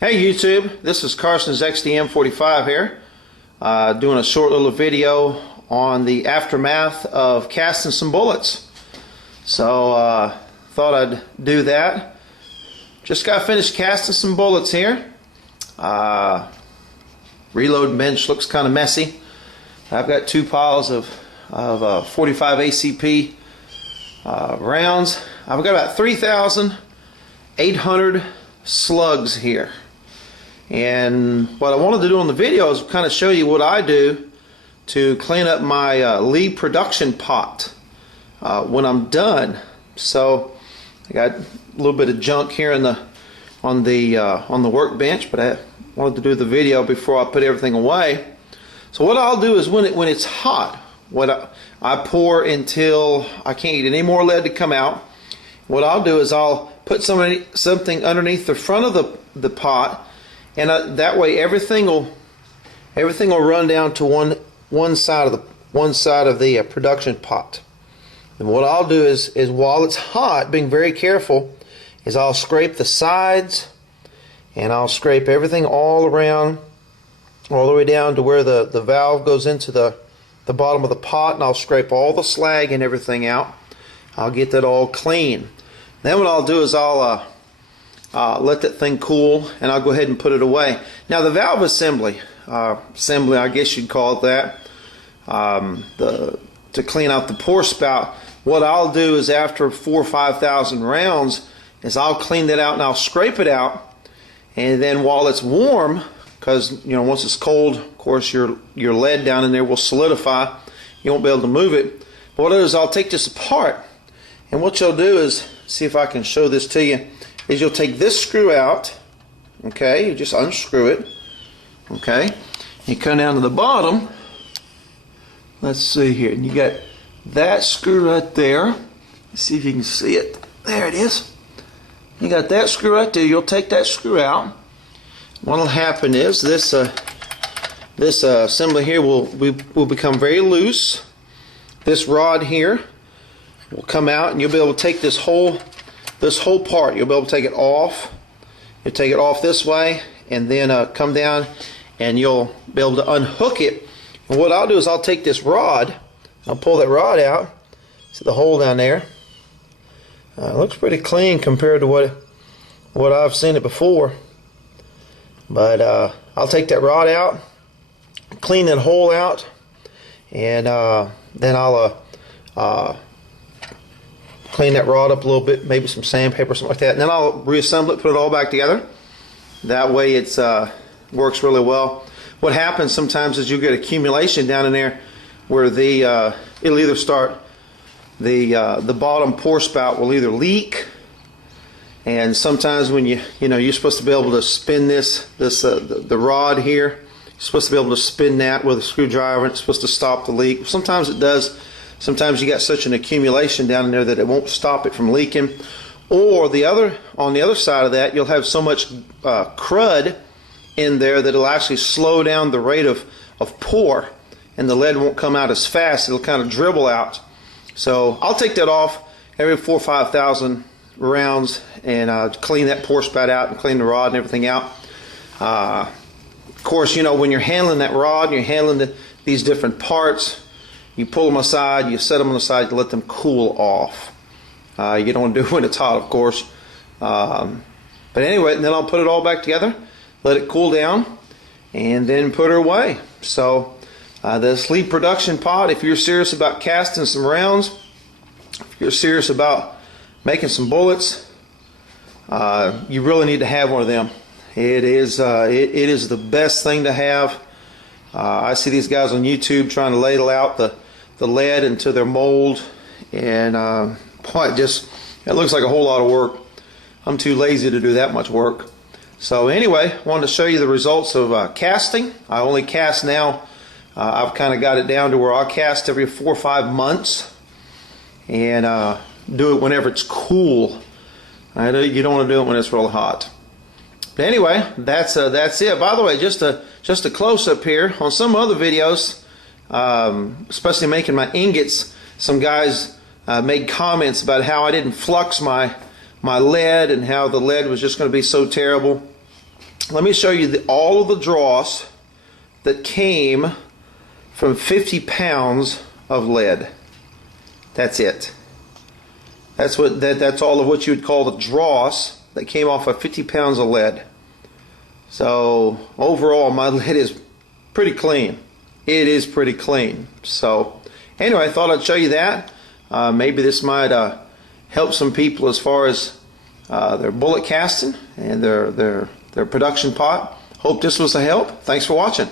Hey YouTube, this is Carson's XDM45 here, doing a short little video on the aftermath of casting some bullets. So thought I'd do that. Just got finished casting some bullets here. Reload bench looks kind of messy. I've got two piles of 45 ACP rounds. I've got about 3,800 slugs here. And what I wanted to do on the video is kind of show you what I do to clean up my lead production pot when I'm done. So I got a little bit of junk here on the workbench, but I wanted to do the video before I put everything away. So what I'll do is when it's hot, I pour until I can't get any more lead to come out. What I'll do is I'll put something underneath the front of the pot, and that way everything will run down to one side of the production pot. And what I'll do is while it's hot, being very careful, is I'll scrape the sides, and I'll scrape everything all around, all the way down to where the valve goes into the bottom of the pot, and I'll scrape all the slag and everything out. I'll get that all clean. Then what I'll do is I'll let that thing cool, and I'll go ahead and put it away. Now the valve assembly, I guess you'd call it that, to clean out the pour spout, what I'll do is after 4,000 or 5,000 rounds is I'll clean that out and I'll scrape it out, and then while it's warm, because once it's cold, of course your lead down in there will solidify. You won't be able to move it. But what I'll do is I'll take this apart, and what you'll do is, see if I can show this to you, is you'll take this screw out, okay, you just unscrew it, okay, you come down to the bottom, let's see here, and you got that screw right there. Let's see if you can see it. There it is. You got that screw right there. You'll take that screw out. What'll happen is this assembly here will become very loose. This rod here will come out, and you'll be able to take this whole part. You'll be able to take it off. You'll take it off this way, and then come down, and you'll be able to unhook it. And what I'll do is I'll take this rod, I'll pull that rod out. See the hole down there? It looks pretty clean compared to what I've seen it before. But I'll take that rod out, clean that hole out, and then I'll clean that rod up a little bit, maybe some sandpaper, something like that, and then I'll reassemble it, put it all back together. That way it works really well. What happens sometimes is you get accumulation down in there where it'll either start, the bottom pour spout will either leak, and sometimes when you're supposed to be able to spin the rod here, you're supposed to be able to spin that with a screwdriver, and it's supposed to stop the leak. Sometimes it does. Sometimes you got such an accumulation down in there that it won't stop it from leaking. Or on the other side of that, you'll have so much crud in there that it'll actually slow down the rate of pour, and the lead won't come out as fast. It'll kind of dribble out. So I'll take that off every 4,000 or 5,000 rounds, and clean that pour spout out and clean the rod and everything out. Of course, when you're handling that rod, you're handling these different parts, you pull them aside, you set them on the side to let them cool off. You don't want to do it when it's hot, of course. But anyway, and then I'll put it all back together, let it cool down, and then put her away. So this lead production pot, if you're serious about casting some rounds, if you're serious about making some bullets, you really need to have one of them. It is the best thing to have. I see these guys on YouTube trying to ladle out the lead into their mold, and boy, it looks like a whole lot of work. I'm too lazy to do that much work. So anyway, I wanted to show you the results of casting. I only cast now. I've kind of got it down to where I'll cast every 4 or 5 months, and do it whenever it's cool. You don't want to do it when it's real hot. But anyway, that's it. By the way, just a close up here on some other videos, especially making my ingots. Some guys made comments about how I didn't flux my lead, and how the lead was just going to be so terrible. let me show you all of the dross that came from 50 pounds of lead. That's it. That's all of what you would call the dross that came off of 50 pounds of lead. So overall, my lead is pretty clean. It is pretty clean. So anyway, I thought I'd show you that. Maybe this might help some people as far as their bullet casting and their production pot. Hope this was a help. Thanks for watching.